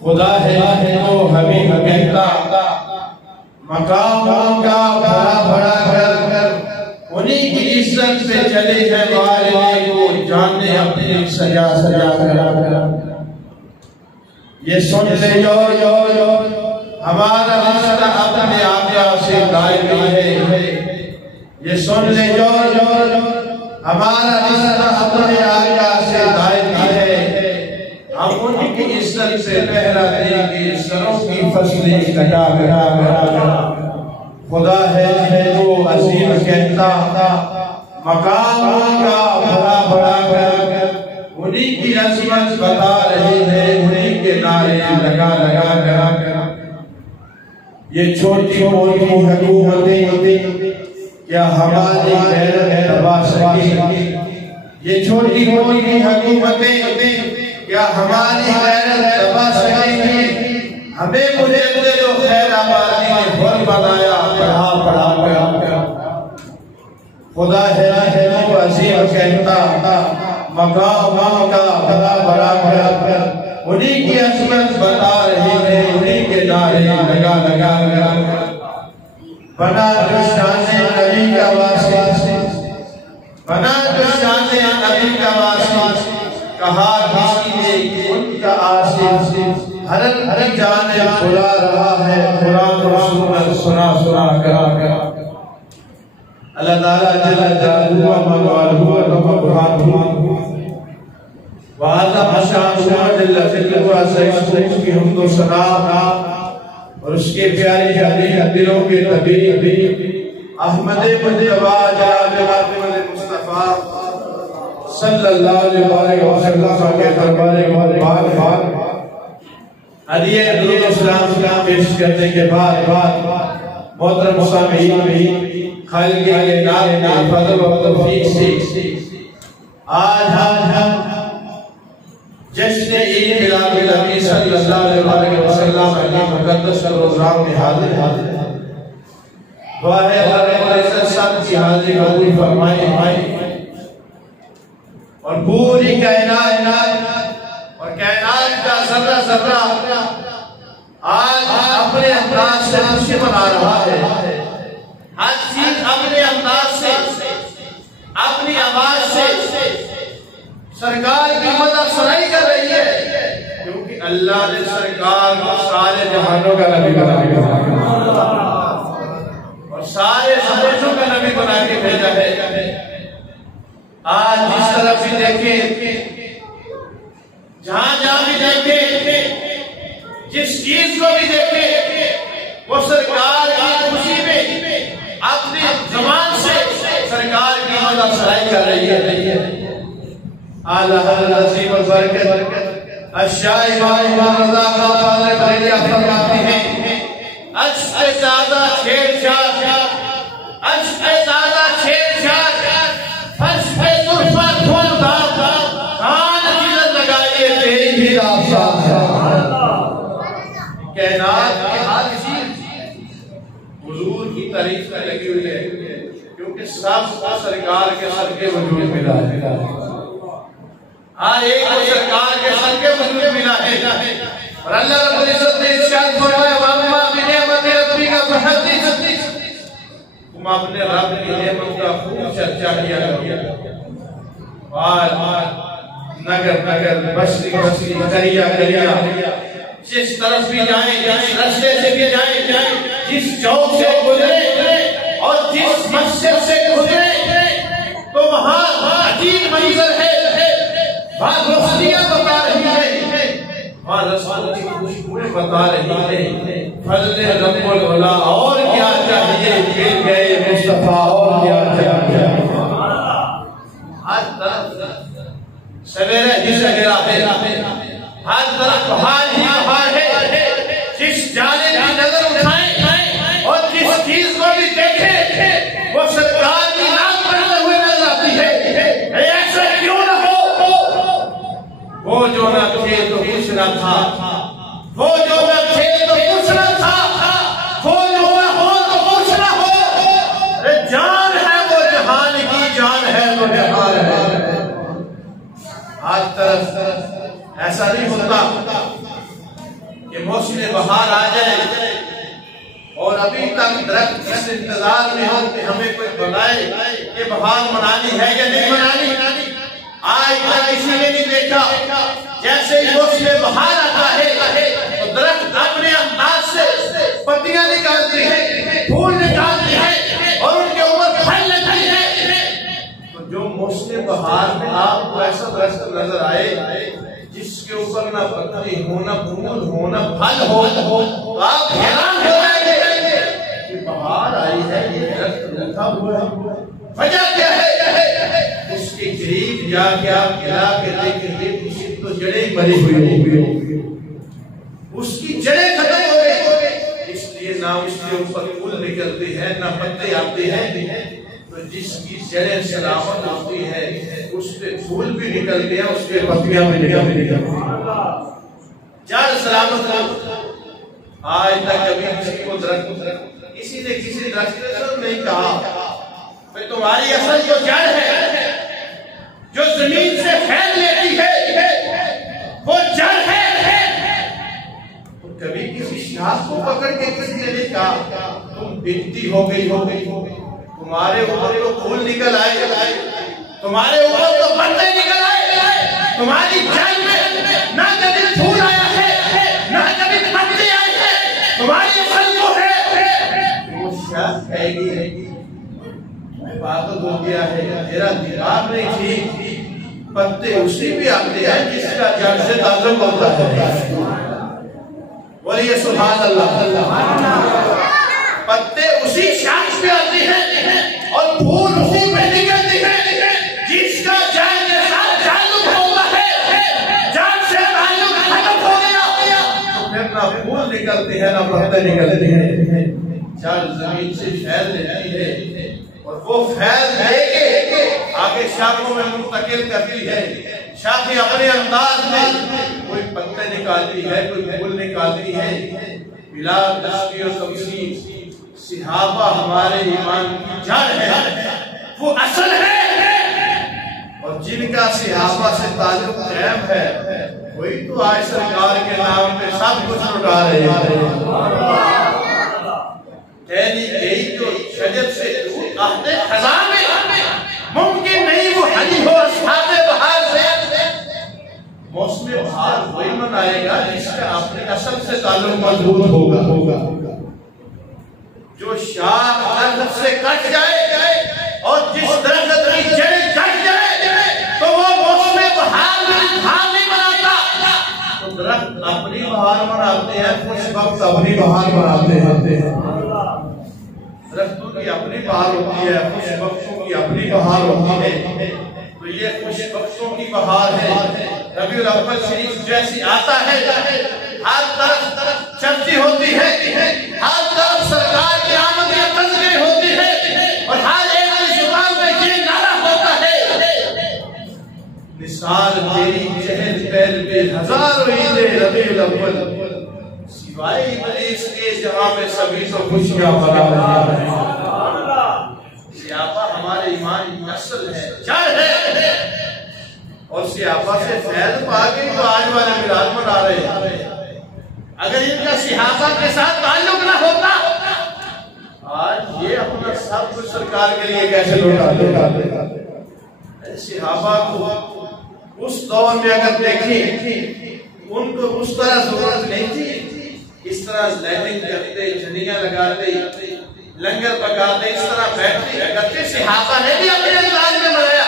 خدا ہے تو ہمیں کہتا مقام کا بڑا بڑا کر انہی کی عزت سے چلے ہیں والے کو جاننے اپنی سجا کر یہ سن لے جو ہمارا رشتہ اپنے آقا سے دائمی ہے یہ سن لے جو ہمارا رشتہ اپنے آقا سے دائمی ہے ہم ان کی عزت سے پہرا دیں گے سروں کی فصلیں کٹا خدا ہے جو عظیم کہتا مقام کا بڑا بڑا کر انہی کی عظمت بتا رہے ہیں انہی کے نعرے لگا کر یہ چھوٹی موٹی حکومتیں کیا ہماری غیرت دبا سکیں یہ چھوٹی موٹی حکومتیں کیا ہماری غیرت دبا سکیں گے ہمیں مجھے جو خیر آبادی نے بھر بنایا پڑھا کر خدا ہے وہ عظیم کہتا مقام کا بڑا کر انہی کی عظمت بتا رہی ہے انہی کے نعرے لگا بنا جو شان نبی کا واسطہ بنا جو شان نبی کا واسطہ کہا کسی نے ان کا عاشق ہر جانب بلا رہا ہے قرآن رسول سنا کرا اللہ تعالیٰ جل جلالہ و مقدسہ وعظم شان جل جلالہ سید کی حمد و ثنا اور اس کے پیارے دلوں کے طبیب احمد مجتبی جناب مصطفیٰ صلی اللہ علیہ وسلم کے دربار بار علیہ درود و سلام پیش کرنے کے بعد محترم سامعین خالق کائنات کے فضل و توفیق سے آج ہم جشن عید میلاد النبی صلی اللہ علیہ وسلم کے مقدس روزہ میں حاضر ہیں دعا ہے اللہ عزت سب کی حاضری قبول فرمائے اور پوری کائنات اور کائنات کا ذرہ ذرہ آج اپنے انداز سے خوشی منا رہا ہے ہر چیز اپنے انداز سے اپنی آواز سے سرکار کی مدد سنائی کر رہی ہے کیونکہ اللہ نے سرکار کو سارے جہانوں کا نبی بنا کے اور سارے سمجھوں کا نبی بنا کے بھیجا ہے آج جس طرف بھی دیکھیں جہاں بھی دیکھیں جس چیز کو بھی دیکھیں وہ سرکار کی خوشی میں اپنی زبان سے سرکار کی مدد سنائی کر رہی ہے اعلیٰ عظیم البرکت الشاہ امام رضا خان فاضل بریلوی فرماتے ہیں عشق زیادہ چھیڑ چھاڑ عشق زیادہ چھیڑ چھاڑ فرش پہ طرفہ کھول دام کان جلد لگائیے تیری بھی رافضان کائنات کی ہر چیز حضور کی تعریف میں لگی ہوئی ہے کیونکہ سب کا سرکار کے سر کے وجود ملا ہے ہر ایک کو سرکار کے سر کے وجود ملا ہے اور اللہ رب العزت نے ارشاد فرمایا واما بنعمت ربک فحدث تم اپنے رب کی نعمت کا خوب چرچا کیا اور نگر بستی دریا جس طرف بھی جائیں جس رستے سے بھی جائیں جس چوک سے گزرے اور جس مسجد سے گزرے تو وہاں عجیب منظر ہے بعض روشنیاں بتا رہی ہے بعض رسول کی خوشبوئیں بتا رہی ہے فضل رب العلا اور کیا چاہیے مل گئے مصطفیٰ اور کیا چاہیے ہر طرف سویرے ہی سویرا ہے ہر طرف پہاڑ ہی پہاڑ ہے جس جانب بھی نظر اٹھائیں اور جس چیز کو بھی دیکھیں وہ سرکار کی نام پڑھتے ہوئے نظر آتی ہے ایسا کیوں نہ ہو وہ جو نہ تھے تو کچھ نہ تھا وہ جو نہ تھے تو کچھ نہ تھا وہ جو نہ ہو تو کچھ نہ ہو جان ہے وہ جہان کی جان ہے وہ جہان ہے ہر طرف ایسا نہیں ہوتا کہ موسم بہار آ جائے اور ابھی تک درخت اس انتظار میں ہو کہ ہمیں کوئی بتائے کہ بہار منانی ہے یا نہیں منانی. آج تک کسی نے نہیں دیکھا. جیسے ہی موسم بہار آتا ہے تو درخت اپنے انداز سے پتیاں نکالتی ہے, پھول نکالتی ہے اور ان کے اوپر پھل لگتی ہے. تو جو موسم بہار میں آپ کو ایسا درخت نظر آئے جس کے اوپر نہ پتی ہو, نہ پھول ہو, نہ پھل ہو, آپ حیران ہو جائیں گے کہ بہار آئی ہے, یہ درخت روکھا ہوا ہے. وجہ کیا ہے؟ اس کے قریب جا کے آپ گرا کے دیکھیں گے اس کی تو جڑیں بھری ہوئی ہوگی, اس کی جڑیں ختم ہو گئی, اس لیے نہ اس کے اوپر پھول نکلتے ہیں نہ پتے آتے ہیں. تو جس کی جڑیں سلامت ہوتی ہے اس پہ پھول بھی نکلتے ہیں, اس پہ پتیاں بھی نکلتی ہیں. جڑ سلامت. آج تک کبھی کسی کو درخت کسی نے کسی درخت کو نہیں کہا تمہاری اصل جو جڑ ہے جو زمین سے پھیل لیتی ہے وہ جڑ ہے. تو کبھی کسی شاخ کو پکڑ کے کسی نے نہیں کہا تم بنتی ہو گئی, تمہارے اوپر تو پھول نکل آئے, تمہارے اوپر تو پتے نکل آئے, تمہاری جڑ میں نہ کبھی پھول آیا ہے نہ کبھی پتے آئے ہیں. تمہاری اصل جو ہے وہ شاخ ہے گی پاگل ہو گیا ہے, تیرا دماغ نہیں ٹھیک. پتے اسی بھی آتے ہیں جس کا جڑ سے تعلق ہوتا ہے. بولیے سبحان اللہ. پتے اسی شاخ پہ آتے ہیں اور پھول اسی پہ نکلتے ہیں جس کا جڑ کے ساتھ تعلق ہوتا ہے. جڑ سے تعلق ختم ہو گیا تو پھر نہ پھول نکلتے ہیں نہ پتے نکلتے ہیں. جڑ زمین سے پھیل لیتی ہے اور وہ پھیل دے کے آگے شاخوں میں منتقل کرتی ہے. شاخیں اپنے انداز میں کوئی پتے نکالتی ہے, کوئی پھول نکالتی ہے. بلا دستی اور تمثیل صحابہ ہمارے ایمان کی جڑ ہے, وہ اصل ہے. اور جن کا صحابہ سے تعلق قائم ہے وہی تو آج سرکار کے نام پہ سب کچھ لٹا رہے ہیں. تیری گئی جو شجر سے دور عہد خزاں میں ممکن نہیں وہ حلی ہو اصحاب بہار سے. موسم بہار وہی منائے گا جس کا اپنے اصل سے تعلق مضبوط ہوگا. جو شاخ درخت سے کٹ جائے اور جس درخت کی جڑیں کٹ جائے تو وہ موسم بہار میں بہار نہیں مناتا. تو درخت اپنی بہار مناتے ہیں, خوش وقت اپنی بہار مناتے ہیں. درختوں کی اپنی بہار ہوتی ہے, خوش بخشوں کی اپنی بہار ہوتی ہے. تو یہ خوش بخشوں کی بہار ہے. ربیع الاول شریف جیسی آتا ہے ہر طرف چرچی ہوتی ہے, ہر طرف سرکار کی آمد کے تذکرے ہوتی ہے اور ہر ایک کی زبان میں یہ نعرہ ہوتا ہے نثار تیری چہل پہل پہ ہزار عید ربیع الاول, سوائے ابلیس کے جہاں میں سبھی تو خوشیاں بنا رہے ہیں. صحابہ ہمارے ایمان کی اصل ہے, جڑ ہے. اور صحابہ سے فیض پا کے تو آج والے میلاد منا رہے ہیں. اگر ان کا صحابہ کے ساتھ تعلق نہ ہوتا آج یہ اپنا سب کچھ سرکار کے لیے کیسے لوٹاتے. صحابہ کو اس دور میں اگر دیکھیں ان کو اس طرح ضرورت نہیں تھی, اس طرح لائٹنگ کرتے, جھنڈیاں لگاتے, لنگر پکاتے, اس طرح بیٹھتے. اگرچہ صحابہ نے بھی اپنے انداز میں منایا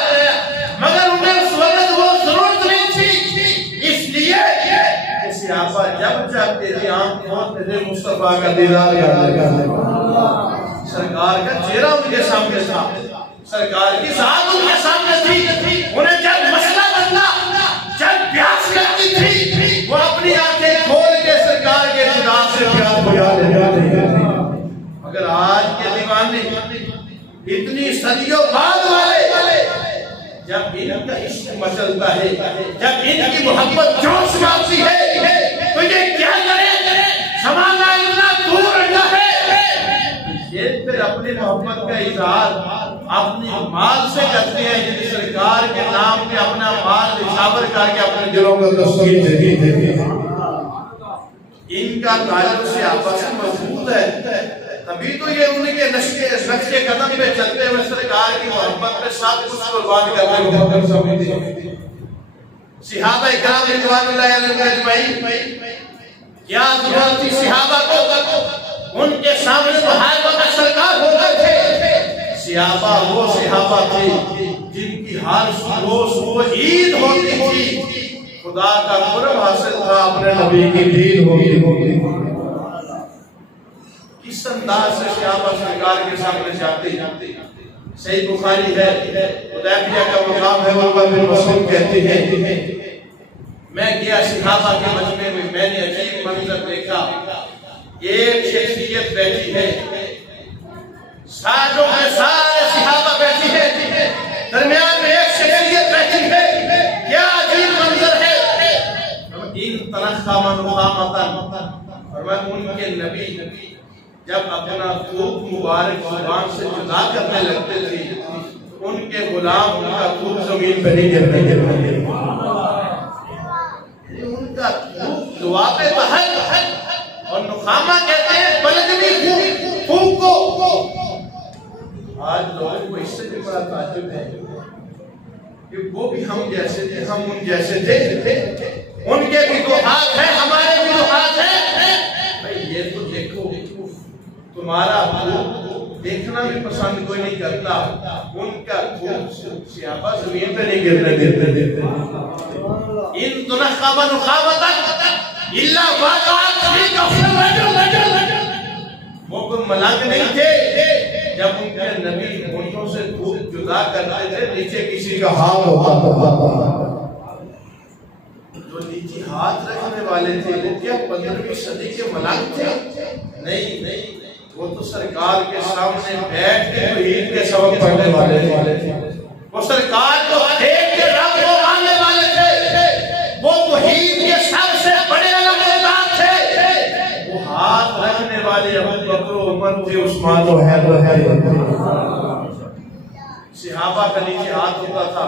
مگر انہیں اس وقت وہ ضرورت نہیں تھی, اس لیے کہ صحابہ جب چاہتے تھے آنکھوں سے مصطفیٰ کا دیدار کرتے, سرکار کا چہرہ ان کے سامنے تھا, سرکار کی ذات ان کے سامنے تھی. انہیں جب مسئلہ بننا, جب پیاس لگتی تھی وہ اپنی آنکھیں کھول کے سرکار کے دیدار سے پیاس بجھا لیتے تھے. مگر آج کے دیوانے اتنی صدیوں بعد والے جب ان کا عشق مچلتا ہے, جب ان کی محبت جوش مارتی ہے تو یہ کیا کرے, زمانہ اتنا دور رہتا ہے. یہ پھر اپنی محبت کا اظہار اپنی مال سے کرتے ہیں، یعنی سرکار کے نام پہ اپنا مال نشاور کر کے اپنے دلوں کو تسکین دیتے ہیں۔ ان کا تعلق سے آپس میں مضبوط ہے، تبھی تو یہ ان کے نقش قدم پہ چلتے ہوئے سرکار کی محبت پہ سب کچھ قربان کرتے ہیں۔ صحابہ اکرام رضوان اللہ علیہم اجمعین، کیا ضرورت تھی صحابہ کو؟ ان کے سامنے تو ہر وقت سرکار ہوتے تھے۔ صحابہ وہ صحابہ تھے جن کی ہر روز وہ عید ہوتی تھی، خدا کا قرب حاصل تھا، اپنے نبی کی دید ہوتی تھی۔ کس انداز سے صحابہ سرکار کے سامنے جاتے ہیں؟ صحیح بخاری ہے، حدیبیہ کا مقام ہے، عروہ بن مسعود کہتے ہیں میں گیا صحابہ کے مجمع میں، میں نے عجیب منظر دیکھا، ایک شخصیت بیٹھی ہے، ساتھوں میں سارے صحابہ بیٹھی ہے، درمیان میں ایک شخصیت بیٹھی ہے، کیا عجیب منظر ہے۔ ان تنخا منخامتن، اور میں ان کے نبی جب اپنا تھوک مبارک زبان سے جدا کرنے لگتے تھے، ان کے غلام ان کا تھوک زمین پہ نہیں گرنے دیتے، ان کا تھوک دعا پہ بہت، اور نخامہ کہتے ہیں بلدنی تھوک کو۔ آج لوگوں کو اس سے بھی بڑا تعجب ہے کہ وہ بھی ہم جیسے تھے، ہم ان جیسے تھے، ان کے بھی دو ہاتھ ہیں، ہمارے بھی دو ہاتھ ہیں۔ بھئی یہ تو دیکھو، تمہارا تھوک دیکھنا بھی پسند کوئی نہیں کرتا، ان کا تھوک صحابہ زمین پہ نہیں گرنے دیتے۔ ان تنخابا نخابتا الا واقعات فی کفر رجل، وہ کوئی ملنگ نہیں تھے، جب ان کے نبی ہونٹوں سے تھوک جدا کرتے تھے نیچے کسی کا ہاتھ ہوتا تھا، جو نیچے ہاتھ رکھنے والے تھے وہ کیا 15ویں صدی کے ملنگ تھے؟ نہیں، وہ تو سرکار کے سامنے بیٹھ کے توحید کے سبق پڑھنے والے تھے، وہ سرکار کو دیکھ کے رب کو ماننے والے تھے، وہ توحید کے سب سے بڑے علمدار تھے، وہ ہاتھ رکھنے والے ابو بکر و عمر تھے، عثمان و حیدر تھے۔ صحابہ کا نیچے ہاتھ ہوتا تھا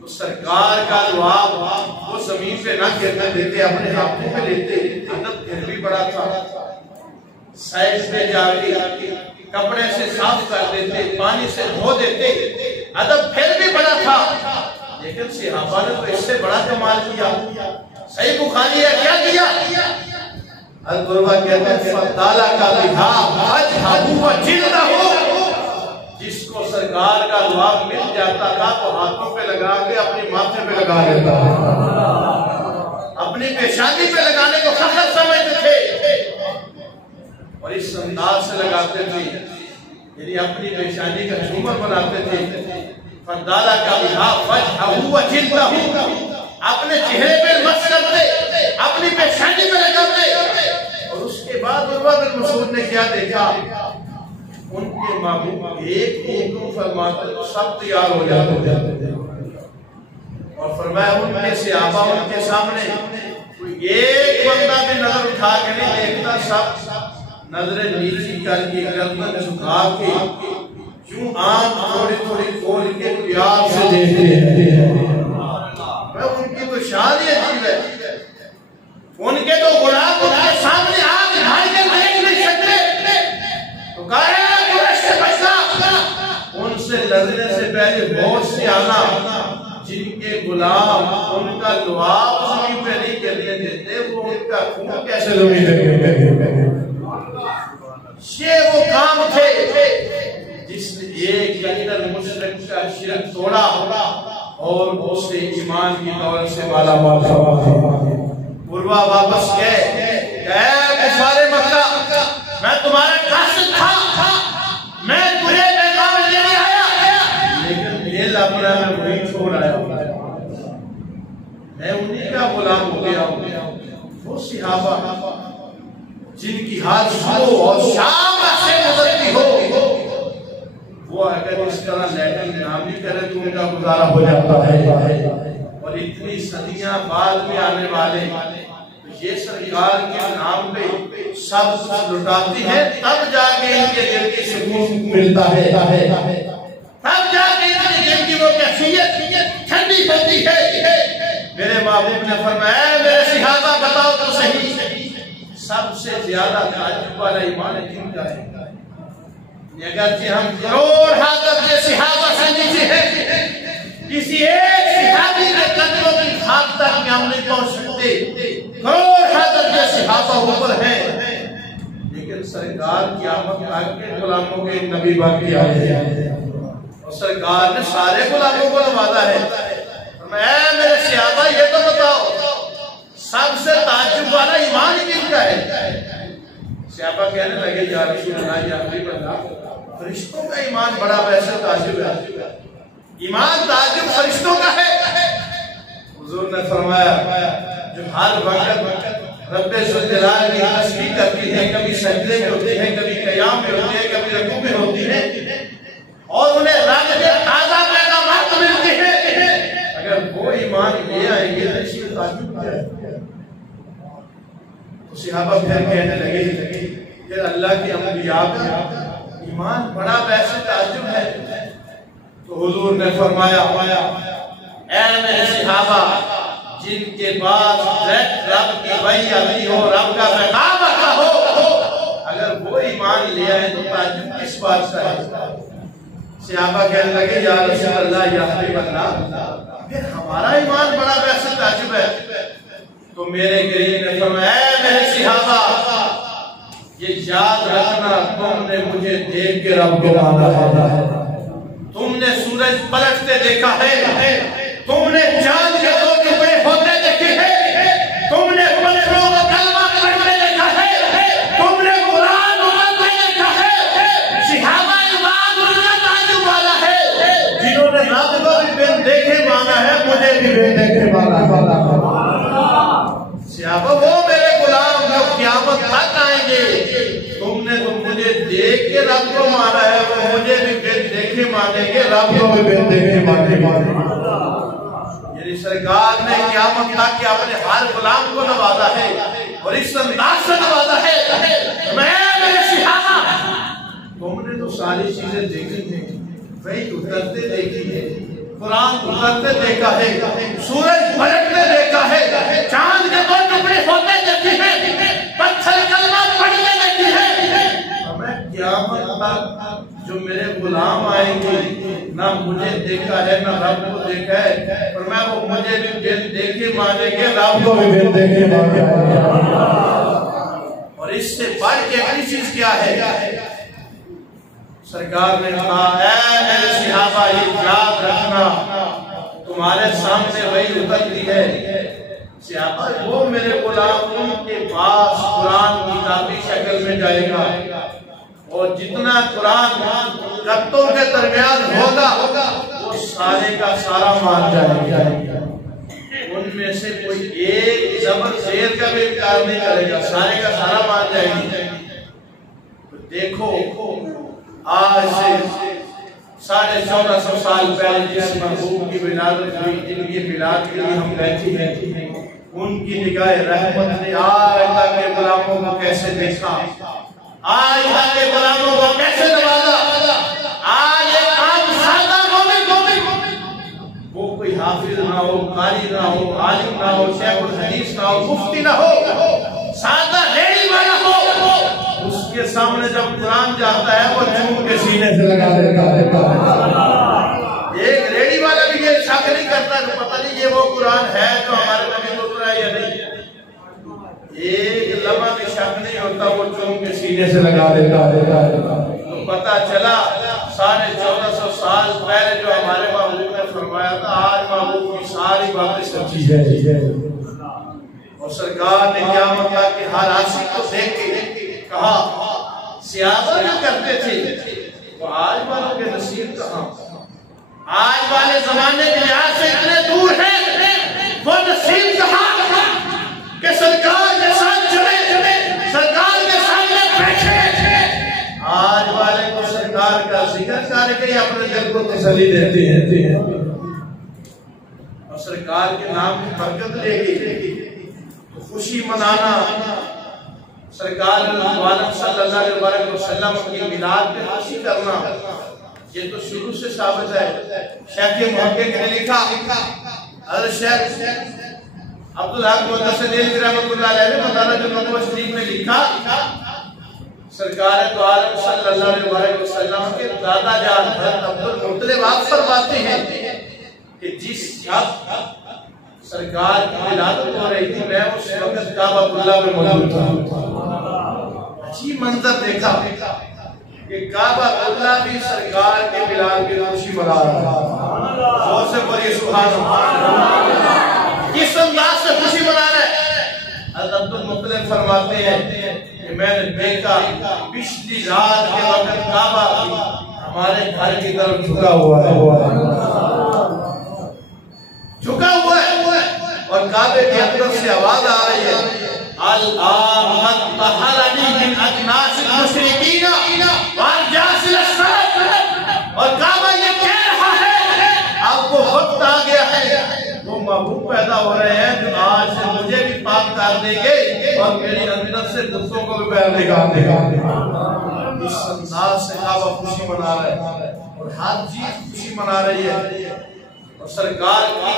تو سرکار کا دعا وہ زمین پہ نہ گرنے دیتے، اپنے ہاتھوں پہ لیتے، ادب پھر بھی بڑا تھا، سائز پہ جا کے کپڑے سے صاف کر دیتے، پانی سے دھو دیتے، ادب پھر بھی بڑا تھا۔ لیکن صحابہ نے تو اس سے بڑا کمال کیا، صحیح بخاری ہے، کیا کیا؟ القربہ کہتے ہیں فَدَالَ کا بِهَا وَجْهَهُ وَجِلْدَهُ، جس کو سرکار کا دعا مل جاتا تھا تو ہاتھوں پہ لگا کے اپنی ماتھے پہ لگا لیتا تھا، اپنی پیشانی پہ لگانے کو فخر سمجھتے تھے، اور اس انداز سے لگاتے تھے، یعنی اپنی پیشانی کا جھومر بناتے تھے۔ فَدَالَ کا بِهَا وَجْهَهُ وَجِلْدَهُ، اپنے چہرے پہ مس کرتے، اپنی پیشانی پہ لگاتے، اور اس کے بعد عروہ بن مسعود نے کیا دیکھا، ان کے محبوب ایک حکم فرماتے تو سب تیار ہو جاتے تھے، اور فرمایا ان کے صحابہ ان کے سامنے کوئی ایک بندہ بھی نظر اٹھا کے نہیں دیکھتا، سب نظریں نیچی کر کے گردن جھکا کے یوں آنکھ تھوڑی تھوڑی کھول کے پیار سے دیکھتے ہیں۔ ان کی تو شان ہی عجیب ہے، ان کے تو غلام ان کے سامنے آنکھ ڈھائی کے دیکھ نہیں سکتے، تو کہا ہے قریش سے بچنا، ان سے لڑنے سے پہلے بہت سے آنا جن کے غلام ان کا دعا زمین پہ نہیں کرنے دیتے، وہ ان کا خون کیسے زمین پہ کرنے؟ یہ وہ کام تھے جس نے ایک اندر مشرک کا شرک توڑا اور اسے ایمان کی دولت سے مالا مال ہوا۔ عروہ واپس گئے، اے کفار مکہ، میں تمہارا قاصد تھا، میں تجھے پیغام لینے آیا، لیکن دل اپنا میں وہیں چھوڑ آیا، میں انہی کا غلام ہو گیا ہوں۔ وہ صحابہ جن کی ہر صبح اور شام سے گزرتی ہو، وہ اگر اس طرح لیٹن نام بھی کرے تو ان کا گزارا ہو جاتا ہے، اور اتنی صدیاں بعد میں آنے والے یہ سرکار کے نام پہ سب لٹاتی ہے، تب جا کے ان کے دل کی سکون ملتا ہے۔ تب جا کے دل کی وہ کیفیت ٹھنڈی ہوتی ہے۔ میرے محبوب نے فرمایا میرے صحابہ بتاؤ تو صحیح، سب سے زیادہ تعجب والا ایمان کن کا ہے؟ اگرچہ ہم کروڑ حضرت کے صحابہ سے نیچے ہیں، کسی ایک صحابی کے قدموں کی خاک تک میں ہم نہیں پہنچ سکتے، کروڑ حضرت کے صحابہ اوپر ہیں، لیکن سرکار قیامت تک کے غلاموں کے نبی باقی آئے ہیں، اور سرکار نے سارے غلاموں کو نوازا ہے۔ اے میرے صحابہ یہ تو بتاؤ سب سے تعجب والا ایمان کن کا ہے؟ صحابہ کہنے لگے یا رسول اللہ یا حبیب اللہ، فرشتوں کا ایمان بڑا ویسے تعجب ہے، ایمان تعجب فرشتوں کا ہے۔ حضور نے فرمایا جو ہر وقت رب ذوالجلال کی تسبیح کرتی ہے، کبھی سجدے میں ہوتی ہے، کبھی قیام میں ہوتی ہے، کبھی رکوع میں ہوتی ہے، اور انہیں رب کے تازہ پیغامات ملتے ہیں، اگر وہ ایمان لے آئیں گے تو اس میں تعجب کیا ہے؟ تو صحابہ پھر کہنے لگے کہ اللہ کے انبیاء کا ایمان بڑا ویسے تعجب ہے۔ تو حضور نے فرمایا اے میرے صحابہ جن کے پاس رب کی وحی آتی ہو، رب کا پیغام آتا ہو، اگر وہ ایمان لے آئے تو تعجب کس بات کا ہے؟ صحابہ کہنے لگے یا رسول اللہ یا حبیب اللہ، پھر ہمارا ایمان بڑا ویسے تعجب ہے۔ تو میرے کریم نے فرمایا اے میرے صحابہ یہ یاد رکھنا تم نے مجھے دیکھ کے رب کو مانا ہے، تم نے سورج پلٹتے دیکھا ہے، تم نے چاند کے دو ٹکڑے ہوتے دیکھے ہیں، تم نے پتھروں کو کلمہ پڑھتے دیکھا ہے، تم نے قرآن پڑھتے دیکھا ہے۔ صحابہ ایمان ان کا تعجب والا ہے، جنہوں نے رب کو بھی بن دیکھے مانا ہے، مجھے بھی بن دیکھے مانا ہے۔ صحابہ وہ میرے غلام جو قیامت تک آئیں گے، تم نے تو مجھے دیکھ کے رب کو مانا ہے، وہ مجھے بھی بن دیکھے مانیں گے، رب کو بھی بن دیکھے مانیں گے۔ یعنی سرکار نے قیامت تک کے اپنے ہر غلام کو نوازا ہے، اور اس انداز سے نوازا ہے۔ میں میرے صحابہ تم نے تو ساری چیزیں دیکھی ہیں، وہی اترتے دیکھی ہے، قرآن اترتے دیکھا ہے، سورج پلٹتے دیکھا ہے، چاند کے دو ٹکڑے ہوتے دیکھے ہیں، پتھر کلمہ پڑھتے دیکھے ہیں۔ ہمیں قیامت تک جو میرے غلام آئیں گے، نہ مجھے دیکھا ہے نہ رب کو دیکھا ہے، اور میں وہ مجھے بھی بن دیکھے مانیں گے، رب کو بھی بن دیکھے مانیں گے۔ اور اس سے بڑھ کے اگلی چیز کیا ہے؟ سرکار نے کہا اے میرے صحابہ یہ یاد رکھنا تمہارے سامنے وہی اترتی ہے، صحابہ وہ میرے غلام ان کے پاس قرآن کتابی شکل میں جائے گا، اور جتنا قرآن خطوں کے درمیان ہوگا وہ سارے کا سارا مان جائے گا، ان میں سے کوئی ایک زبر زیر کا بھی انکار نہیں کرے گا، سارے کا سارا مان جائے گا۔ دیکھو آج سے 1450 سال پہلے جس محبوب کی ولادت ہوئی، جن کی میلاد کے لیے ہم بیٹھے ہیں، ان کی نگاہ رحمت نے آج تک کے غلاموں کو کیسے دیکھا، آج تک کے غلاموں کو کیسے نوازا۔ آج ایک عام سادہ مومن وہ کوئی حافظ نہ ہو، قاری نہ ہو، عالم نہ ہو، شیخ الحدیث نہ ہو، مفتی نہ ہو، سادہ ریڑھی والا ہو، اس کے سامنے جب قرآن جاتا ہے وہ چوم کے سینے سے لگا دیتا ہے۔ ایک ریڑھی والا بھی یہ شک نہیں کرتا کہ پتہ نہیں یہ وہ قرآن ہے جو ہمارے نبی کو اترا ہے یا نہیں، ایک لمحہ بھی شک نہیں ہوتا، وہ چوم کے سینے سے لگا دیتا ہے۔ تو پتہ چلا 1450 سال پہلے جو ہمارے محبوب نے فرمایا تھا، آج محبوب کی ساری باتیں سچی ہے۔ اور سرکار نے قیامت تک کے ہر عاشق کو دیکھ کے کہا سیاست جو کرتے تھے وہ آج والوں کے نصیب کہاں، آج والے زمانے کے لحاظ سے اتنے دور ہیں، وہ نصیب کہاں کہ سرکار کے ساتھ چلے، سرکار کے سامنے بیٹھے، آج والے کو سرکار کا ذکر کر کے اپنے دل کو تسلی دیتے ہیں، اور سرکار کے نام کی برکت لے کے خوشی منانا، سرکار عالم صلی اللہ علیہ وسلم کی میلاد پہ خوشی کرنا، یہ تو شروع سے ثابت ہے. شیخ محقق نے لکھا، حضرت شیخ عبدالحق مدثر دہلوی رحمۃ اللہ علیہ نے مدارج النبوہ شریف میں لکھا، سرکار تو عالم صلی اللہ علیہ وسلم کے دادا جان حضرت عبدالمطلب آپ فرماتے ہیں کہ جس شب سرکار کی ولادت ہو رہی تھی میں اس وقت کعبہ اللہ میں موجود تھا. عجیب منظر دیکھا کہ کعبہ اللہ بھی سرکار کے ملاد کی خوشی منا رہا ہے. اور سے بڑی سبحان اللہ، کس انداز سے خوشی منا رہے ہیں. حضرت عبدالمطلب فرماتے ہیں کہ میں نے دیکھا پچھلی رات کے وقت کعبہ ہمارے گھر کی طرف جھکا ہوا ہے اور کعبے کے اندر سے آواز آ رہی ہے، الآن طہرنی من اجناس المشرکین وارجاس الاسفل. اور کعبہ یہ کہہ رہا ہے اب وہ وقت آ گیا ہے، وہ محبوب پیدا ہو رہے ہیں جو آج سے مجھے بھی پاک کر دیں گے اور میری اندر سے دوسروں کو بھی باہر نکال دے گا. اس انداز سے کعبہ خوشی منا رہا ہے اور ہر چیز خوشی منا رہی ہے. اور سرکار کی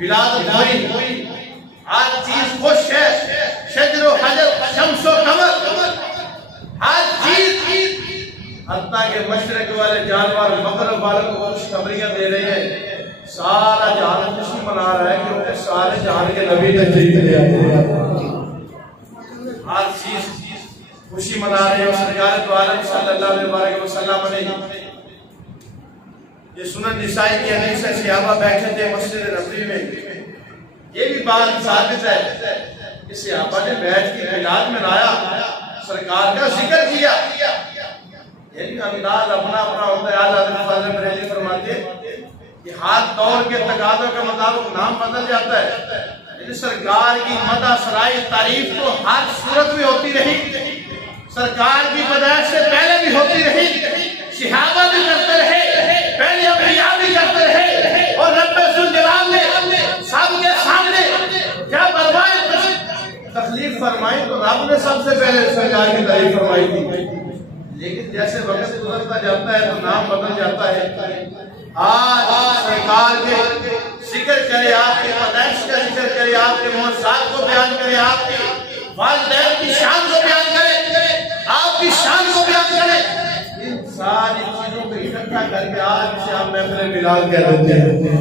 ولادت ہوئی، ہر چیز خوش ہے، شجر و حجر شمس و قمر ہر چیز، حتیٰ کہ مشرق والے جانور مغرب والوں کو خوشخبریاں دے رہے ہیں. سارا جہان خوشی منا رہا ہے کیونکہ سارے جہان کے نبی تشریف لے آئے. ہر چیز خوشی منا رہے ہیں. سرکار دو عالم صلی اللہ علیہ وسلم نے یہ سنن نسائی کی حدیث ہے، صحابہ بیٹھے تھے مسجد نبوی میں. یہ بھی بات ثابت ہے کہ صحابہ نے بیٹھ کے میلاد منایا، سرکار کا ذکر کیا. یعنی انداز اپنا اپنا ہوتا ہے. حضرت فاضل بریلوی فرماتے ہیں کہ ہاتھ دور کے تقاضوں کے مطابق نام بدل جاتا ہے. یعنی سرکار کی مدح سرائی تعریف تو ہر صورت میں ہوتی رہی، سرکار کی پیدائش سے پہلے بھی ہوتی رہی، صحابہ بھی کرتے رہے، پہلے انبیاء بھی کرتے رہے. اور رب ذوالجلال نے سب کے سامنے کیا تخلیق فرمائی تو رب نے سب سے پہلے سرکار کی تعریف فرمائی تھی. لیکن جیسے وقت گزرتا جاتا ہے تو نام بدل جاتا ہے. آج سرکار کے ذکر کرے، آپ کی پیدائش کا ذکر کرے، آپ کے معجزات کو بیان کرے، آپ کے والدین کی شان کو بیان کرے، آپ کی شان کو بیان کرے. ان ساری چیزوں کو اکٹھا کر کے آج اسے ہم محفل میلاد کہہ دیتے ہیں.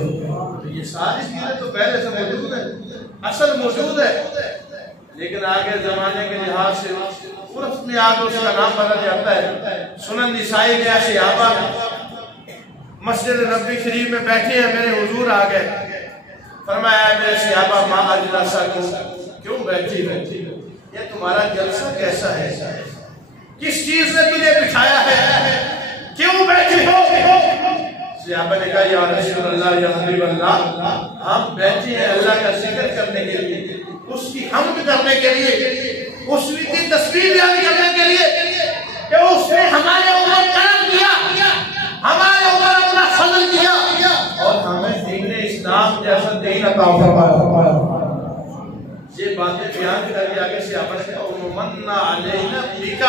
یہ ساری چیزیں تو پہلے سے موجود ہیں، اصل موجود ہے، لیکن آگے زمانے کے لحاظ سے عرف میں آگے اس کا نام بدل جاتا ہے. سنن نسائی میں صحابہ مسجد نبوی شریف میں بیٹھے ہیں، میرے حضور آ گئے، فرمایا میرے صحابہ ما اجلسکم، کیوں بیٹھی ہے؟ یہ تمہارا جلسہ کیسا ہے؟ کس چیز نے تجھے بٹھایا ہے؟ کیوں بیٹھی ہو؟ صحابہ نے کہا یا رسول اللہ، یا حبیب اللہ، ہم بیٹھے ہیں اللہ کا ذکر کرنے کے لیے، اس کی حمد کرنے کے لیے، اس کی تسبیح بیان کرنے کے لیے کہ اس نے ہمارے اوپر کرم کیا، ہمارے اوپر اپنا فضل کیا اور ہمیں دین اسلام جیسا دین عطا فرمایا. یہ باتیں بیان کر کے آگے سے آپ نے وَمَنَّ عَلَيْنَا بِكَ،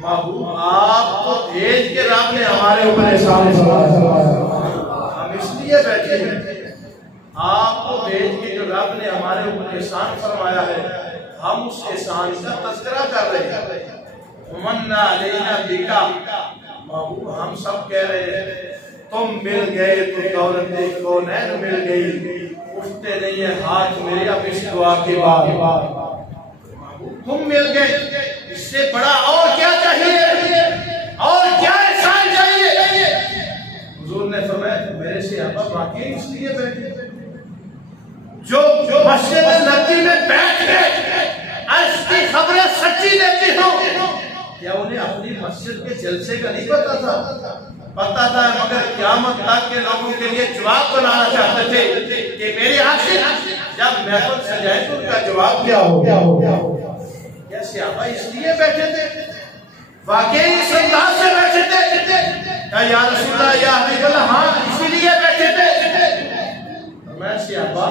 محبوب آپ کو بھیج کے رب نے ہمارے اوپر احسان فرمایا. ہم اس لیے بیٹھے ہیں، آپ کو بھیج کے جو رب نے ہمارے اوپر احسان فرمایا ہے ہم اس احسان کا تذکرہ کر رہے ہیں. وَمَنَّ عَلَيْنَا بِكَ، محبوب ہم سب کہہ رہے ہیں تم مل گئے تو دولت کونین مل گئی، اٹھتے نہیں ہیں ہاتھ میرے اب اس دعا کے بعد. تم مل گئے، اس سے بڑا اور کیا چاہیے، اور کیا احسان چاہیے؟ حضور نے فرمایا میرے صحابہ واقعی اس لیے بیٹھے جو مسجد نبوی میں بیٹھ گئے اس کی خبریں سچی دیتی ہوں. کیا انہیں اپنی مسجد کے جلسے کا نہیں پتا تھا؟ پتا تھا، مگر قیامت تک کے لوگوں کے لیے جواب بنانا چاہتے تھے کہ میرے عاشق جب محفل سجائے تو ان کا جواب کیا ہو. کیا صحابہ اس لیے بیٹھے تھے؟ واقعی اس انداز سے بیٹھے تھے یا رسول اللہ، یا حبیب اللہ؟ ہاں اسی لیے بیٹھے تھے. میں صحابہ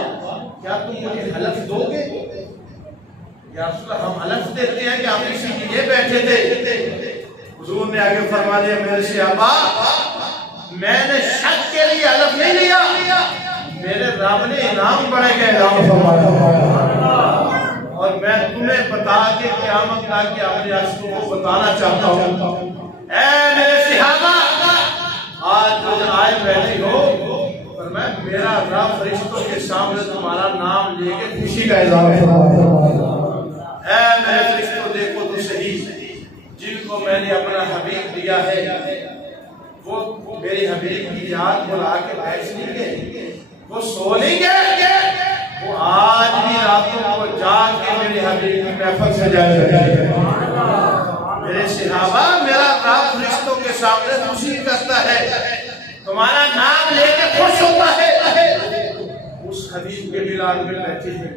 کیا تم مجھے حلف دو گے؟ یا رسول اللہ ہم حلف دیتے ہیں کہ ہم اسی لیے بیٹھے تھے. حضور نے آگے فرما دیا میرے صحابہ میں نے شک کے لیے حلف نہیں لیا، میرے رب نے انعام بڑے گا انعام فرمایا، اور میں تمہیں بتا کے قیامت کا کہ اپنے عشق کو بتانا چاہتا ہوں۔ اے میرے صحابہ آج جو آئے بیٹھے ہو، فرمایا میرا رب فرشتوں کے سامنے تمہارا نام لے کے خوشی کا اظہار فرمایا۔ اے میرے فرشتوں دیکھو تو صحیح، جن کو میں نے اپنا حبیب دیا ہے وہ میری حبیب کی یاد بلا کے بیٹھ نہیں گئے، وہ سو نہیں گئے، وہ آج بھی راتوں کو جاگ کے میرے حبیب کی محفل سے جائے۔ میرے صحابہ میرا رب فرشتوں کے سامنے خوشی کرتا ہے، تمہارا نام لے کے خوش ہوتا ہے۔ اس حبیب کے میلاد میں بیٹھے ہیں،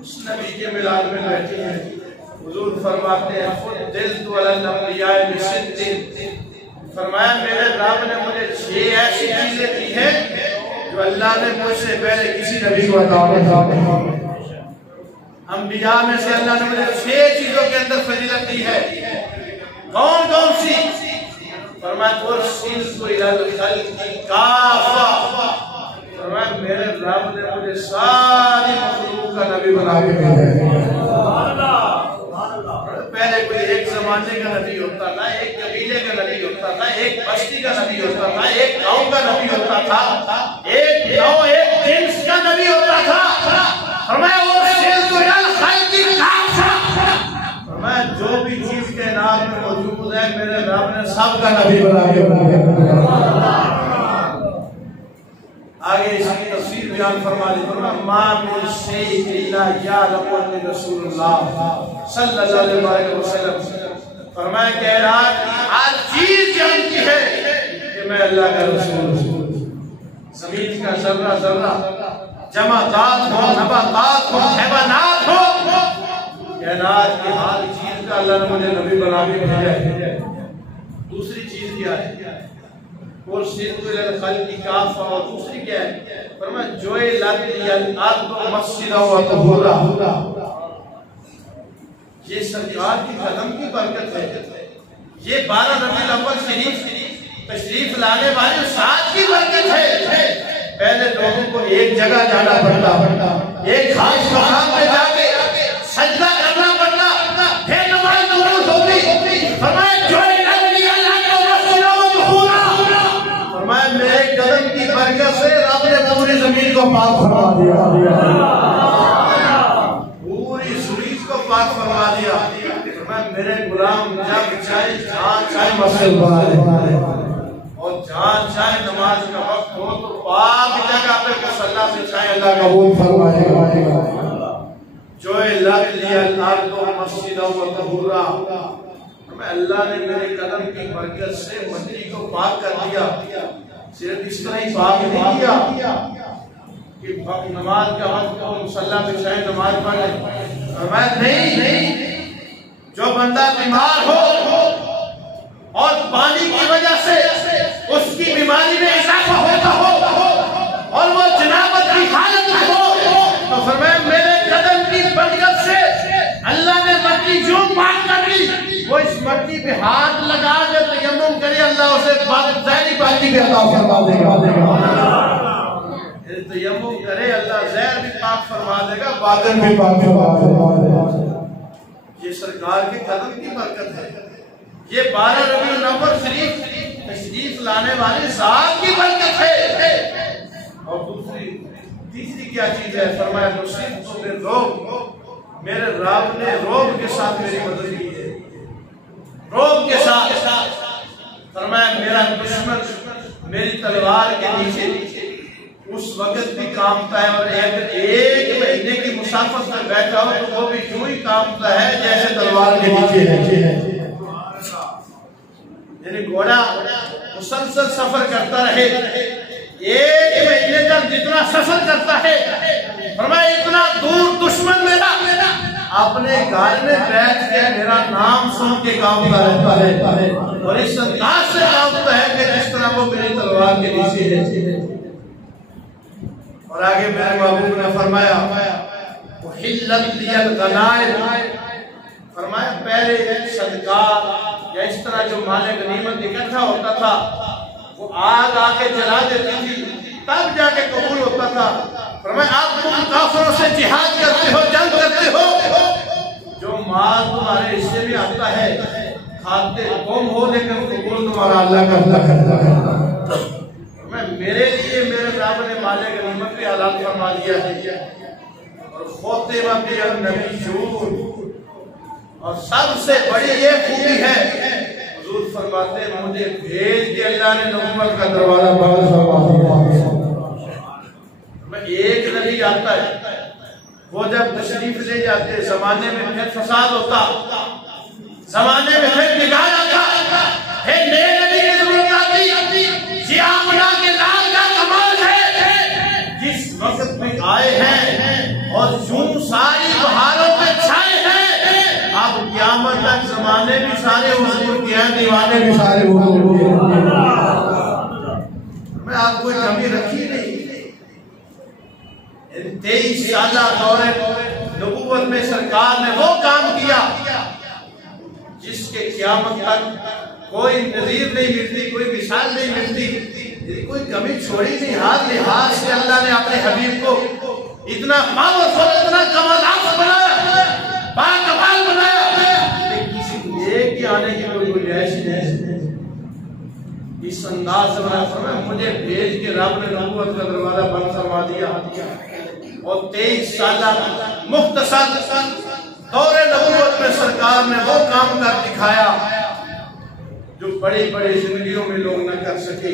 اس نبی کے میلاد میں بیٹھے ہیں۔ حضور فرماتے ہیں فضلت علی الانبیاء بست، فرمایا میرے رب نے مجھے 6 ایسی چیزیں دی ہیں جو اللہ نے مجھ سے پہلے کسی نبی کو عطا نہیں کی۔ انبیاء میں سے اللہ نے مجھے 6 چیزوں کے اندر فضیلت دی ہے۔ کون کون سی؟ فرمایا ارسلت الی الخلق کافہ، فرمایا میرے رب نے مجھے ساری مخلوق کا نبی بنا کے بھیجا۔ پہلے کوئی ایک زمانے کا نبی ہوتا تھا، ایک قبیلے کا نبی ہوتا تھا، ایک بستی کا نبی ہوتا تھا، ایک گاؤں کا نبی ہوتا تھا، ایک نوع ایک جنس کا نبی ہوتا تھا۔ فرمایا ارسلت الی الخلق کافہ، فرمایا جو بھی چیز کائنات میں موجود ہے میرے رب نے سب کا نبی بنا کے بھیجا۔ آگے اس کی تفسیر بیان فرما لی، فرمایا ما من شیء الا یعلمہ رسول اللہ صلی اللہ علیہ وسلم، فرمایا کائنات کی ہر چیز جانتی ہے کہ میں اللہ کا رسول ہوں۔ زمین کا ذرہ ذرہ، جمادات ہو، نباتات ہو، حیوانات ہو، کائنات کی ہر چیز کا اللہ نے مجھے نبی بنا کے بھیجا ہے۔ دوسری چیز کیا ہے؟ اور ارسلت الی الخلق کافہ، اور دوسری کیا ہے؟ فرمایا جعلت لی الارض مسجدا وطہورا، یہ سرکار کی قدم کی برکت ہے، یہ 12 ربیع الاول شریف تشریف لانے والے ساتھ کی برکت ہے۔ پہلے لوگوں کو ایک جگہ جانا پڑتا، ایک خاص مقام پہ جا کے سجدہ کرنا پڑتا، پھر نماز درست ہوتی۔ فرمایا جعلت لی الارض مسجدا وطہورا، فرمایا میرے قدم کی برکت سے رب نے پوری زمین کو پاک فرما دیا، پوری زمین کو پاک فرما دیا۔ فرمایا میرے غلام جب چاہے جہاں چاہے مسجد بنائے، اور جہاں چاہے نماز کا وقت ہو تو پاک جگہ پہ مصلی سے چاہے اللہ قبول فرمائے گا۔ جعلت لی الارض مسجدا وطہورا، اللہ نے میرے قدم کی برکت سے مٹی کو پاک کر دیا۔ صرف اس طرح ہی پاک نہیں کیا کہ نماز کا وقت ہو مصلی پہ چاہے نماز پڑھے، فرمایا نہیں، جو بندہ بیمار ہو اور پانی کی وجہ سے اس کی بیماری میں اضافہ ہوتا ہو اور وہ جنابت کی حالت میں ہو، تو فرمایا میرے قدم کی برکت سے اللہ نے مٹی جو پاک کر دی، وہ اس مٹی پہ ہاتھ لگا کے تیمم کرے اللہ اسے ظاہری پاکی بھی عطا فرما دے گا۔ تیمم کرے اللہ ظاہر بھی پاک فرما دے گا، باطن بھی پاک فرما دے گا۔ یہ سرکار کے قدم کی برکت ہے، یہ 12 ربیع الاول شریف تشریف لانے والے ذات کی برکت ہے۔ اور تیسری کیا چیز ہے؟ فرمایا مصیبتوں میں روب، میرے رب نے روب کے ساتھ میری مدد کی ہے، روب کے ساتھ۔ فرمایا میرا دشمن میری تلوار کے نیچے اس وقت بھی کامتا ہے، اور ایک مہینے کی مسافت میں بیٹھا ہو تو وہ بھی یوں ہی کامتا ہے جیسے تلوار کے نیچے ہے۔ یعنی گھوڑا مسلسل سفر کرتا رہے، ایک مہینے تک جتنا سفر کرتا ہے، فرمایا اتنا دور دشمن میرا اپنے گھر میں بیٹھ کے میرا نام سن کے کامتا رہتا ہے، اور اس انداز سے کامتا ہے کہ جس طرح وہ میری تلوار کے نیچے ہے۔ اور آگے میرے محبوب نے فرمایا احلت لی الغنائم، فرمایا پہلے صدقات یا اس طرح جو مال غنیمت اکٹھا ہوتا تھا وہ آگ آ کے جلا دیتی تھی تب جا کے قبول ہوتا تھا۔ فرمایا آپ تم کافروں سے جہاد کرتے ہو، جنگ کرتے ہو، جو مال تمہارے حصے میں آتا ہے کھاتے قوم ہو لیکن قبول تمہارا اللہ کرتا ہے۔ میرے لیے میرے رب نے مال غنیمت بھی حلال فرما دیا ہے اور خاتمہ بھی النبیون، اور سب سے بڑی یہ خوبی ہے حضور فرماتے ہیں مجھے بھیج کے اللہ نے نبوت کا دروازہ بند فرما دیا۔ ایک نبی آتا ہے وہ جب تشریف لے جاتے زمانے میں پھر فساد ہوتا، زمانے میں پھر بگاڑ آتا، پھر نئے نبی کی ضرورت آتی۔ یہ آمنہ کے لال کا کمال ہے جس وقت میں آئے ہیں اور یوں ساری بہاروں پہ چھائے ہیں، اب قیامت تک زمانے بھی سارے حضور کے ہیں، دیوانے بھی سارے حضور کے ہیں۔ میں آپ کوئی کمی رکھی نہیں۔ 23 سالہ دور نبوت میں سرکار نے وہ کام کیا جس کے قیامت تک کوئی نظیر نہیں ملتی، کوئی مثال نہیں ملتی، کوئی کمی چھوڑی نہیں۔ ہر لحاظ سے اللہ نے اپنے حبیب کو اتنا پاورفل، اتنا کمالات بنایا، باکمال بنایا کہ کسی ایک ہی آنے کی کوئی گنجائش نہیں۔ اس انداز سے فرمایا مجھے بھیج کے رب نے نبوت کا دروازہ بند فرما دیا، اور 23 سالہ مختصر دور نبوت میں سرکار نے وہ کام کر دکھایا جو بڑی بڑی زندگیوں میں لوگ نہ کر سکے،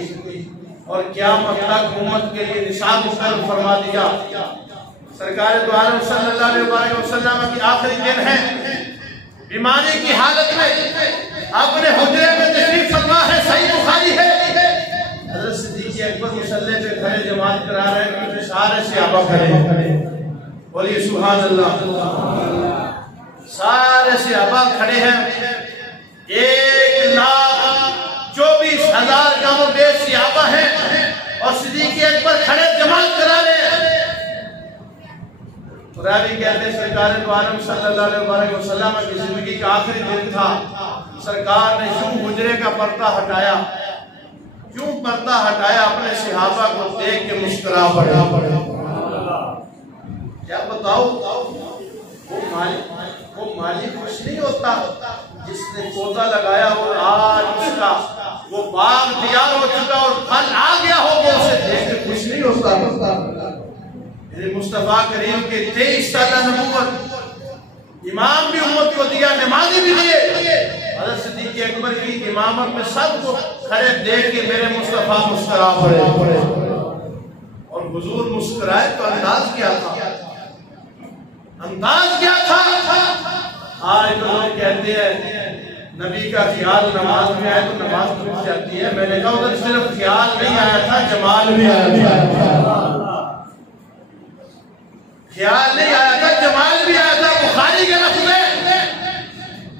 اور قیامت تک امت کے لیے نشان مقرر فرما دیا۔ سرکار دو عالم صلی اللہ علیہ وسلم کی آخری دن ہے، بیماری کی حالت میں اپنے حجرے میں تشریف فرما ہے، صحیح بخاری ہے۔ حضرت صدیق اکبر مصلی پہ کھڑے جماعت کرا رہے ہیں، کیونکہ سارے صحابہ کھڑے، بولیے سبحان اللہ، سارے صحابہ کھڑے ہیں، 1,24,000 کا وہ بے صحابہ ہیں اور صدیق اکبر کھڑے جماعت کرا رہے ہیں۔ راوی کہتے ہیں سرکار دو عالم صلی اللہ علیہ وسلم کی زندگی کا آخری دن تھا، سرکار نے یوں حجرے کا پردہ ہٹایا، کیوں پردہ ہٹایا، اپنے صحابہ کو دیکھ کے مسکرا پڑے۔ کیا بتاؤ وہ مالک خوش نہیں ہوتا جس نے پودا لگایا اور آج اس کا وہ باغ تیار ہو چکا اور پھل آ گیا ہو، وہ اسے دیکھ کے خوش نہیں ہوتا۔ مصطفیٰ کریم کے 23 سالہ نبوت، امام بھی امت کو دیا، نمازی بھی دیے، حضرت صدیق اکبر کی امامت میں سب کو کھڑے دیکھ کے میرے مصطفیٰ مسکرا پڑے، اور حضور مسکرائے تو انداز کیا تھا، انداز کیا تھا۔ آج لوگ کہتے ہیں نبی کا خیال نماز میں آئے تو نماز ٹوٹ جاتی ہے، میں نے کہا ادھر صرف خیال نہیں آیا تھا، جمال بھی آیا تھا، خیال نہیں آیا تھا، جمال بھی آیا تھا۔ بخاری کے لفظ میں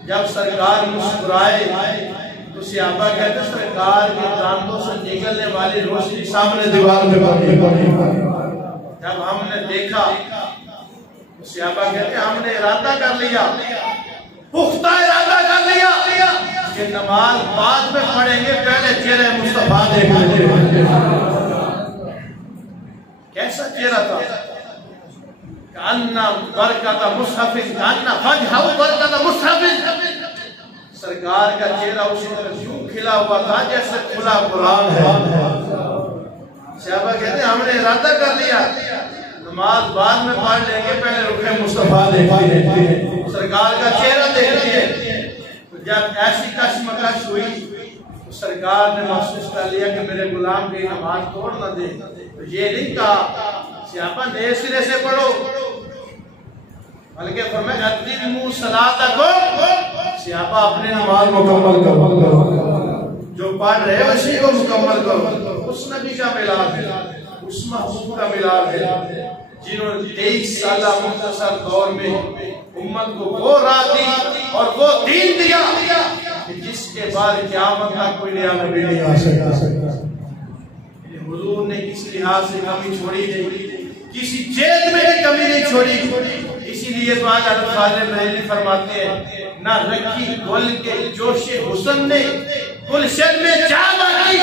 جب سرکار مسکرائے تو صحابہ کہتے سرکار کے دانتوں سے نکلنے والی روشنی سامنے دیوار پہ پڑی۔ جب ہم نے دیکھا تو صحابہ کہتے ہم نے ارادہ کر لیا، پختہ ارادہ کر لیا کہ نماز بعد میں پڑھیں گے، پہلے چہرے مصطفیٰ دیکھیں گے۔ کیسا چہرہ تھا؟ کأنہ برکت مصحف، کأنہ وجہہ برکت مصحف، سرکار کا چہرہ اسی طرح یوں کھلا ہوا تھا جیسے کھلا قرآن ہے۔ صحابہ کہتے ہیں ہم نے ارادہ کر لیا نماز بعد میں پڑھ لیں گے، پہلے رخ مصطفیٰ دیکھیں، سرکار کا چہرہ دیکھیے۔ جب ایسی کشمکش ہوئی تو سرکار نے محسوس کر لیا کہ میرے غلام کی نماز توڑ نہ دے، تو یہ نہیں کہا صحابہ نئے سرے سے پڑھو، بلکہ فرمایا اتموا صلاتکم، صحابہ اپنی نماز مکمل کرو، جو پڑھ رہے ہو اسی کو مکمل کرو۔ اس نبی کا ملاد ہے، اس محبوب کا ملاد ہے جنہوں نے 23 سالہ مختصر دور میں امت کو وہ راہ دی اور وہ دین دیا کہ جس کے بعد قیامت تک کوئی نیا نبی نہیں آ سکتا۔ حضور نے کسی لحاظ سے کمی چھوڑی نہیں، کسی چیز میں بھی کمی نہیں چھوڑی، اسی لیے لیے تو آج حضرت فاضل بریلوی فرماتے ہیں نہ رکھی گل کے جوش حسن نے گلشن میں چاہ باقی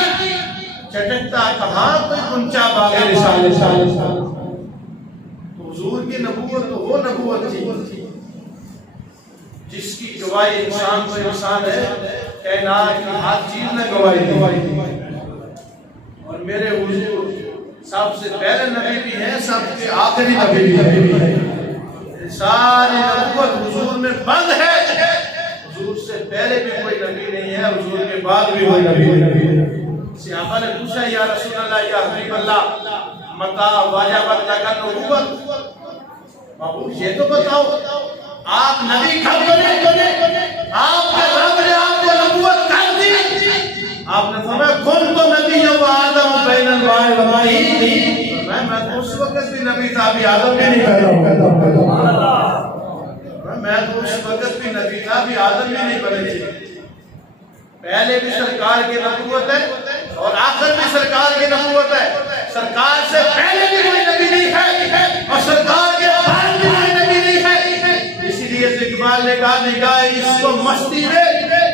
چٹکتا کہاں کوئی کنچا باغ رسالے حضور کی نبوت تو وہ نبوت تھی جس کی گواہی انسان کو انسان ہے کائنات کی ہر چیز نے گواہی دی اور میرے حضور سب سے پہلے نبی بھی ہیں سب سے آخری نبی بھی ہیں ساری نبوت حضور میں بند ہے حضور سے پہلے بھی کوئی نبی نہیں ہے حضور کے بعد بھی کوئی نبی نہیں ہے صحابہ نے پوچھا یا رسول اللہ یا حبیب اللہ متا واجبت لگا نبوت بابو یہ تو بتاؤ آپ نبی کب بنے آپ کے رب نے آپ کو نبوت کر دی آپ نے فرمایا کن تو نبی و آدم بین الوائے ومائی میں تو اس وقت بھی نبی تھا ابھی آدم بھی نہیں پیدا میں تو اس وقت بھی نبی تھا ابھی آدم بھی نہیں بنے تھے پہلے بھی سرکار کی نبوت ہے اور آخر بھی سرکار کی نبوت ہے سرکار سے پہلے بھی کوئی نبی نہیں ہے اور سرکار کے بعد بھی کوئی نبی نہیں ہے اسی لیے اقبال نے کہا نگاہ اس کو مستی میں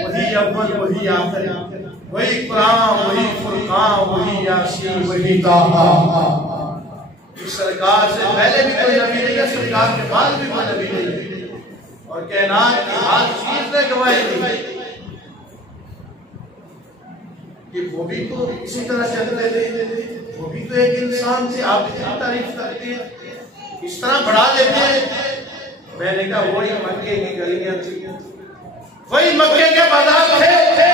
وہی اول وہی آخر وہی قرآن وہی فرقان وہی یاسین وہی طٰہٰ سرکار سے پہلے بھی کوئی نبی نہیں ہے سرکار کے بعد بھی کوئی نبی نہیں ہے اور کائنات کی ہر چیز نے گواہی دی کہ وہ بھی تو اسی طرح چلتے تھے وہ بھی تو ایک انسان سے آپ اتنی تعریف کرتے ہیں اس طرح بڑھا دیتے ہیں میں نے کہا وہی مکے کی گلیاں تھی وہی مکے کے بازار تھے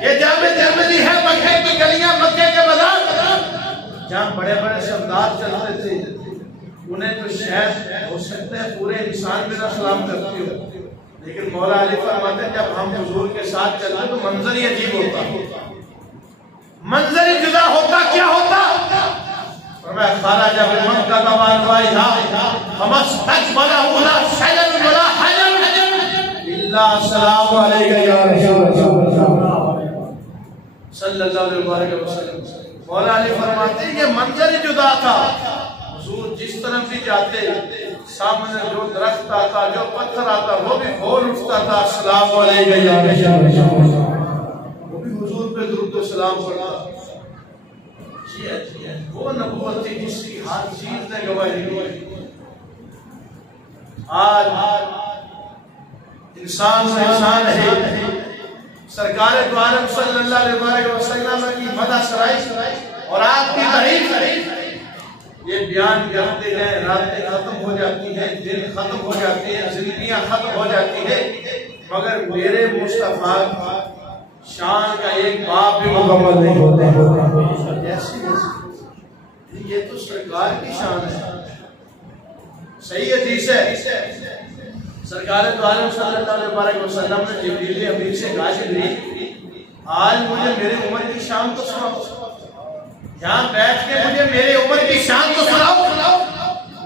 یہ جامع ترمذی ہے مکے کی گلیاں مکے کے بازار جہاں بڑے بڑے سردار چلتے تھے انہیں تو شاید ہو سکتے ہیں پورے انسان میں نہ سلام کرتے ہو لیکن مولا علی فرماتے ہیں جب ہم حضور کے ساتھ چلتے تو منظر ہی عجیب ہوتا منظر جدا ہوتا کیا ہوتا فرمایا خارج ابن مکہ کا وانوائی تھا فمستقبلہ ولا شجر ولا حجر الا السلام علیکہ یا رسول اللہ صلی اللہ علیہ وسلم مولا علی فرماتے ہیں یہ منظر جدا تھا حضور جس طرف بھی جاتے سامنے جو درخت آتا جو پتھر آتا وہ بھی کھول اٹھتا تھا السلام علیکہ یا رسول اللہ حضور پہ درود و سلام پڑھا وہ نبوت تھی جس کی ہر چیز نے گواہی دی آج انسان سے انسان ہے سرکار دو عالم صلی اللہ علیہ وسلم کی مدح سرائی اور آپ کی تعریف یہ بیان کرتے ہیں راتیں ختم ہو جاتی ہیں دن ختم ہو جاتے ہیں زندگیاں ختم ہو جاتی ہیں مگر میرے مصطفیٰ شان کا ایک باب بھی مکمل نہیں ہوتے یہ تو سرکار کی شان ہے صحیح حدیث ہے سرکار دو عالم صلی اللہ علیہ وسلم نے جبریل امین سے کہا جبریل آج مجھے میرے عمر کی شان تو سناؤ یہاں بیٹھ کے مجھے میرے عمر کی شان تو سناؤ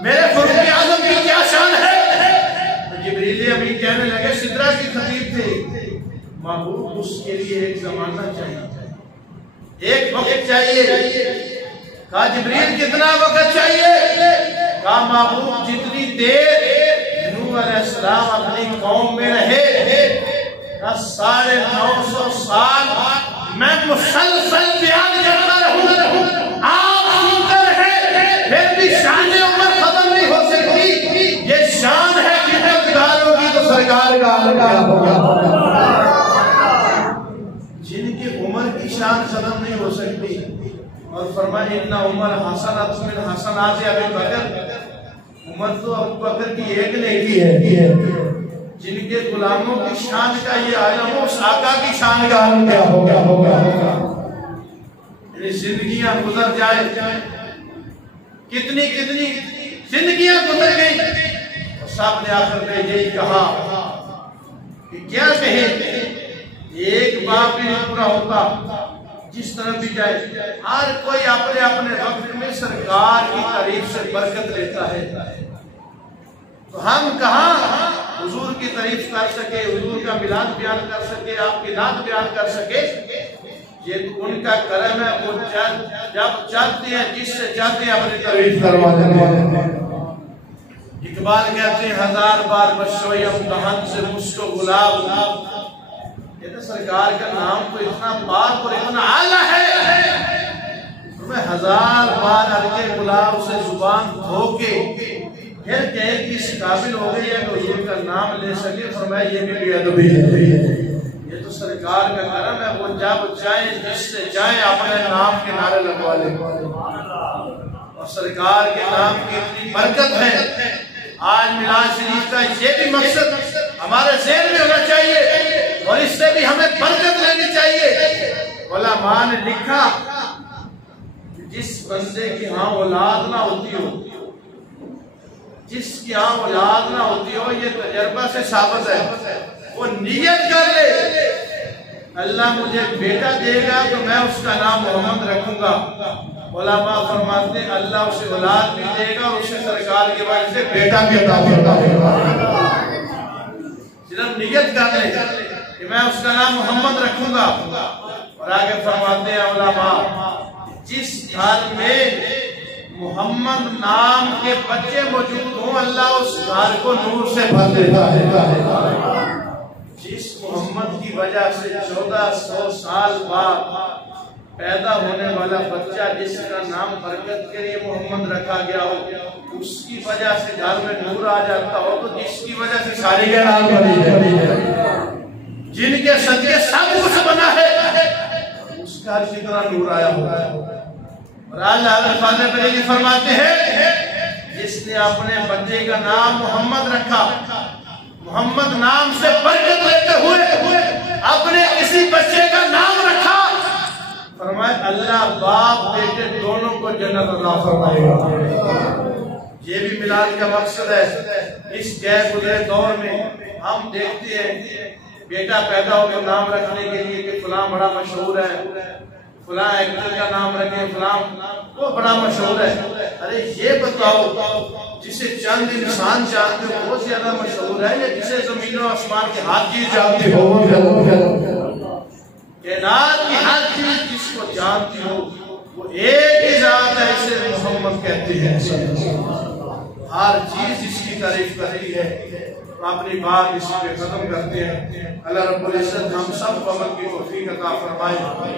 میرے فاروق اعظم کی کیا شان ہے جبریل امین کہنے لگے سدرہ کی خطیب تھے محبوب اس کے لیے ایک زمانہ چاہیے ایک وقت چاہیے کہا جبریل کتنا وقت چاہیے کہا محبوب جتنی دیر نوح علیہ السلام اپنی قوم میں رہے 950 سال میں مسلسل بیان کرتا رہوں آپ سنتے رہے پھر بھی شان عمر ختم نہیں ہو سکتی یہ شان ہے کہ اقتداروں کی تو سرکار کا عالم ہوگا شان ختم نہیں ہو سکتی اور فرمایا ان عمر حسنات من حسنات ابی بکر عمر تو ابو بکر کی ایک نیکی ہے جن کے غلاموں کی شان کا یہ عالم اس آقا کی شان کا عالم کیا ہوگا یعنی زندگیاں گزر جائے کتنی زندگیاں گزر گئی اور سب نے آخر میں یہی کہا کہ کیا کہیں ایک باپ بھی نہیں پورا ہوتا جس طرح بھی جائے ہر کوئی اپنے اپنے وقت میں سرکار کی تعریف سے برکت لیتا ہے تو ہم کہاں حضور کی تعریف کر سکے حضور کا میلاد بیان کر سکے آپ کی نعت بیان کر سکے یہ تو ان کا کرم ہے وہ جب چاہتے ہیں جس سے چاہتے ہیں اپنی تعریف کروا دیتے ہیں اقبال کہتے ہیں 1000 بار بشویم دہن سے مشک و گلاب، کہتے سرکار کا نام تو اتنا پاک اور اتنا اعلیٰ ہے، میں 1000 بار ارکے گلاب سے زبان دھو کے پھر کہے کہ اس قابل ہو گئی ہے کہ حضور کا نام لے سکے، فرمایا یہ بھی بے ادبی ہے۔ یہ تو سرکار کا کرم ہے، وہ جب چاہیں جس سے چاہیں اپنے نام کے نعرے لگوا لے، اور سرکار کے نام کی اتنی برکت ہے۔ آج میلاد شریف کا یہ بھی مقصد ہمارے ذہن میں ہونا چاہیے اور اس سے بھی ہمیں برکت لینی چاہیے۔ علماء نے لکھا جس بندے کی ہاں اولاد نہ ہوتی ہو، جس کی ہاں اولاد نہ ہوتی ہو، یہ تجربہ سے ثابت ہے، وہ نیت کر لے اللہ مجھے بیٹا دے گا تو میں اس کا نام محمد رکھوں گا، علماء فرماتے ہیں اللہ اسے اولاد بھی دے گا اور اسے سرکار کے وجہ سے بیٹا بھی عطا فرمائے گا۔ صرف نیت کر لے کہ میں اس کا نام محمد رکھوں گا، اور آگے فرماتے ہیں علماء جس گھر میں محمد نام کے بچے موجود ہوں اللہ اس گھر کو نور سے بھر دیتا ہے۔ جس محمد کی وجہ سے 1400 سال بعد پیدا ہونے والا بچہ جس کا نام برکت کے لیے محمد رکھا گیا ہو، اس کی وجہ سے گھر میں نور آ جاتا ہو، تو جس کی وجہ سے ساری جہان بنی ہے، جن کے صدقے سب کچھ بنا ہے، اس کا کتنا نور آیا ہوگا۔ اور اللہ تعالیٰ بریلی فرماتے ہیں جس نے اپنے بچے کا نام محمد رکھا، محمد نام سے برکت لیتے ہوئے اپنے کسی بچے کا نام رکھا، فرمائے اللہ باپ بیٹے دونوں کو جنت عطا فرمائے گا۔ یہ بھی میلاد کا مقصد ہے۔ اس گئے گزرے دور میں ہم دیکھتے ہیں بیٹا پیدا ہو کے نام رکھنے کے لیے کہ فلاں بڑا مشہور ہے، فلاں ایکٹر کا نام رکھیں، فلاں وہ بڑا مشہور ہے۔ ارے یہ بتاؤ جسے چند انسان جانتے ہو وہ زیادہ مشہور ہے یا جسے زمین و آسمان کے ہر چیز جانتی ہو؟ کائنات کی ہر چیز جس کو جانتی ہو وہ ایک ہی ذات ہے، اسے محمد کہتے ہیں۔ ہر چیز اس کی تعریف کرتی ہے۔ اپنی بات اس پہ ختم کرتے ہیں۔ اللہ رب العزت ہم سب کو عمل کی توفیق عطا فرمائے۔